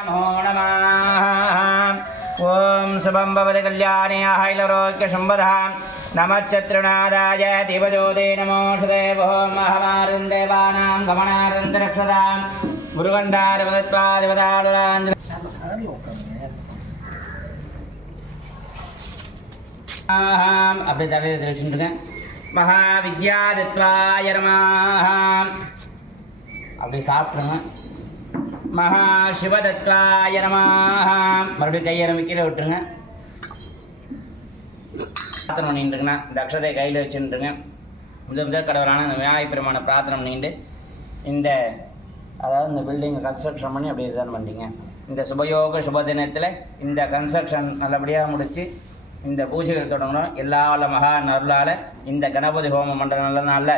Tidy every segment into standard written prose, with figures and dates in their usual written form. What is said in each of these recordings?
नमो नमः। ओम शुभं भवति कल्याणे आहाइलारोग्यसंपदः नमश्चत्रुनादाय दिवज्योते नमोऽस्तुते ओम महामारुं देवानां गमनार्थं मुरुगण्डारवदत्वादिवदाडुरान् அப்படி தடவை தெளிச்சுட்டுங்க. மகாவித்யாதித்வாய நமः அப்படி சாப்பிடுங்க. மகாசிவதத்வாய நமः மறுபடியும் கையெறமை கீழே விட்டுருங்க. பிரார்த்தனை பண்ணிட்டுருங்கண்ணா. இந்த அக்ஷதை கையில் வச்சுட்டுருங்க. முதல் கடவுளான இந்த விநாயகப் பெருமான பிரார்த்தனை பண்ணிட்டு இந்த அதாவது இந்த பில்டிங்கை கன்ஸ்ட்ரக்ஷன் பண்ணி அப்படி இதுதான் பண்ணிங்க. இந்த சுபயோக சுப தினத்தில் இந்த கன்ஸ்ட்ரக்ஷன் நல்லபடியாக முடித்து இந்த பூஜைகள் தொடங்கணும். எல்லா உள்ள மகான் அருளால் இந்த கணபதி ஹோமம் பண்ணுற நல்ல நாளில்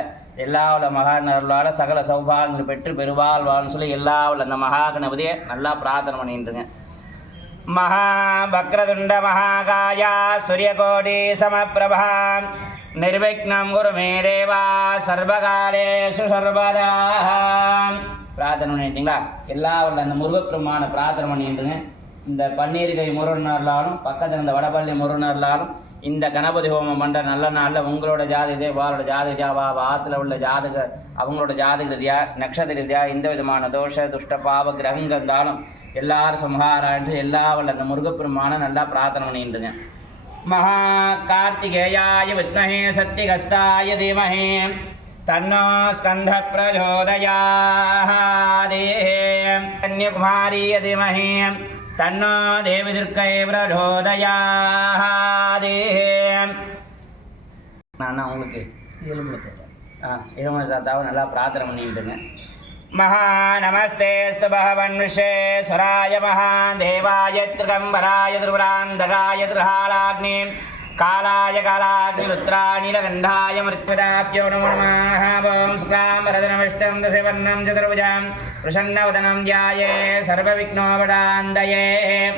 எல்லா உள்ள மகான் அருளால் சகல சௌபாகியங்கள் பெற்று பெருவாள் வாழ்னு சொல்லி எல்லா உள்ள அந்த மகா கணபதியை நல்லா பிரார்த்தனை பண்ணிட்டுருங்க. மகா பக்ரதுண்ட மகாகாயா சூரியகோடி சமப்பிரபா நிர்விக்னம் குரு மே தேவா சர்வகாலேஷு சர்வதா பிரார்த்தனை பண்ணிட்டீங்களா? எல்லா உள்ள அந்த முருகப்பெருமான பிரார்த்தனை பண்ணிட்டுருங்க. இந்த பன்னீர் கை முருகனர்களாலும் பக்கத்தில் இந்த வடபள்ளி முருகனர்களாலும் இந்த கணபதி ஹோமம் பண்ணுற நல்ல நாளில் உங்களோட ஜாதகத்தை வாளோட ஜாதகா ஆற்றுல உள்ள ஜாதக அவங்களோட ஜாதக ரீதியாக நட்சத்திர ரீதியாக எந்த விதமான தோஷ துஷ்ட பாவ கிரகங்கள் இருந்தாலும் எல்லாரும் சம்ஹாரான்று எல்லா வல்ல அந்த முருகப்பெருமான நல்லா பிரார்த்தனை பண்ணிட்டுருங்க. மகா கார்த்திகேயாய வித்மஹே சத்திகஸ்தாய தீமஹே தன்னோ ஸ்கந்த பிரச்சோதயாத் கன்யகுமாரிய தீமஹே தன்னோ தேவி துர்க்கை பிரச்சோதயாத். நான் உங்களுக்கு ஏழுமலை தாத்தாவை நல்லா பிரார்த்தனை பண்ணிட்டுங்க. மகா நமஸ்தேஸ்து பகவன் விஸ்வேஸ்வராய மகான் தேவாய திரிகம்பராய திரிபுராந்தகாய திரிஹாலாக்னி காலாய காலாக்னி ருத்ராணிலகண்டாய மிருத்யுதாப்யோ நமோ நமः. ஓம் சுக்லாம் வரதனம் விஷ்ணும் தசவர்ணம் சதுர்புஜம் பிரசன்னவதனம் த்யாயே சர்வவிக்னோபடாந்தயே.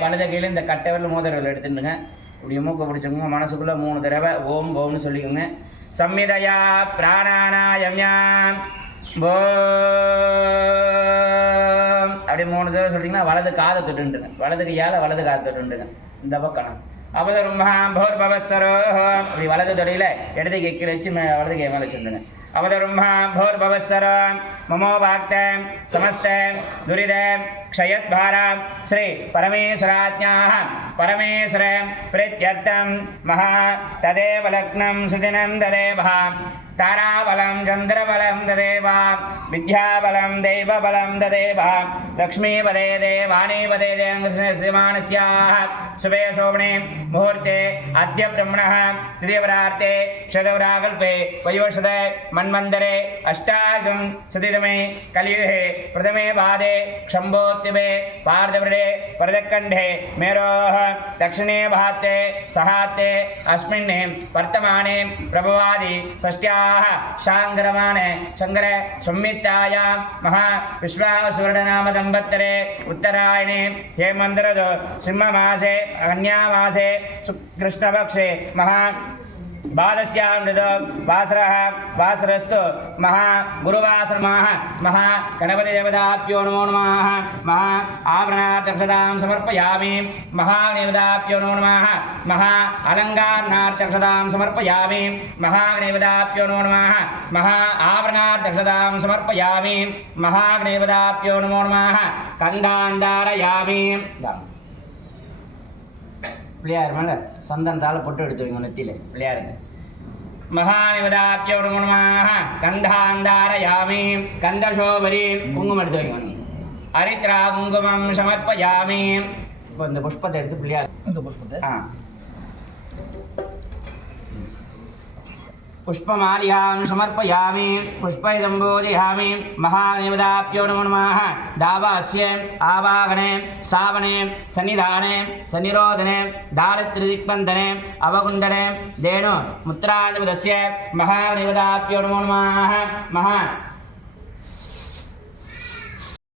வலது கீழே இந்த கட்டவரில் மோதிரவில் எடுத்துட்டுங்க. இப்படி மூக்க பிடிச்சிக்கோங்க. மனசுக்குள்ளே 3 தடவை ஓம் ஓம்னு சொல்லிக்கோங்க. சம்மிதயா பிராணானாயம்யாம் ஓம் அப்படி 3 தடவை சொல்லிங்கன்னா வலது காதை தொட்டுண்டுங்க. வலது கையால் வலது காதை தொட்டுண்டுங்க. இந்த பக்கம் அவதரும்ஹாம் போர்பவஸ்வரோ அப்படி வலது தொடையில் இடது கைக்கு வச்சு வலது கை மேலே வச்சுருந்துங்க. அவதரும்ஹாம் போர்பவஸ்வரோ மமோ பாக்த சமஸ்த துரித க்ஷயத்பாராம் ஸ்ரீ பரமேஸ்வராஜ்ஞாः பரமேஸ்வர பிரத்யர்த்தம் மகா ததேவ லக்னம் சுதினம் ததேவா ताराबलं चन्द्रबलं तदेव विद्याबलं दैवबलं तदेव लक्ष्मीपदे देवानीपदे देवमानस्याः शुभे शोभने मुहूर्ते अद्य ब्रह्मणः तृतीयपरार्थे शतवराकल्पे वयोषध मन्वन्तरे अष्टागं शतितमे कलियुगे प्रथमे पादे क्षम्भोत्तिमे पार्धवृडे परदकण्ठे मेरोः दक्षिणे भाते सहाते अस्मिन् वर्तमाने प्रभवादि षष्ट्या शांग्रमाणे शंकर संमितायां महा विश्वासुवर्णनाम दंपत्तरे उत्तरायणे हेमंतरजो सिंहमासे कन्यामासे कृष्णपक्षे महा बालस्यां ऋतौ वासरः वासरस्तु महा गुरुवासरमाः महा गणपतिदेवताभ्यो नमो नमः. महा आभरणार्थक्षतां समर्पयामि. महागणपतिदेवताभ्यो नमो नमः. महा अलङ्कारणार्थक्षतां समर्पयामि. महागणपतिदेवताभ्यो नमो नमः. महा आभरणार्थक्षतां समर्पयामि. महागणपतिदेवताभ्यो नमो नमः. कन्धान्धारयामि. பிள்ளையார் மேலே சந்தனத்தால் பொட்டு எடுத்து வைங்க நெத்தியில் பிள்ளையாருங்க. மகாநிவதாப்யோ நமோ நமः. கந்தாந்தாரயாமி. கந்தசோபரி குங்குமம் எடுத்து வைங்க. ஹரித்ரா குங்குமம் சமர்ப்பயாமி. இப்போ இந்த புஷ்பத்தை எடுத்து பிள்ளையார் இந்த புஷ்பத்தை पुष्पमालिहां समर्पयामि. पुष्पैदं बोधयामि. महानिवदाप्यो नमो नमः. दावास्य आवाहने स्थापने सन्निधाने सन्निरोधने दारिद्र्यदिग्बन्धने अवकुण्डने धेनु मुद्रादिवदस्य महानिवदाप्यो नमो नमः. महा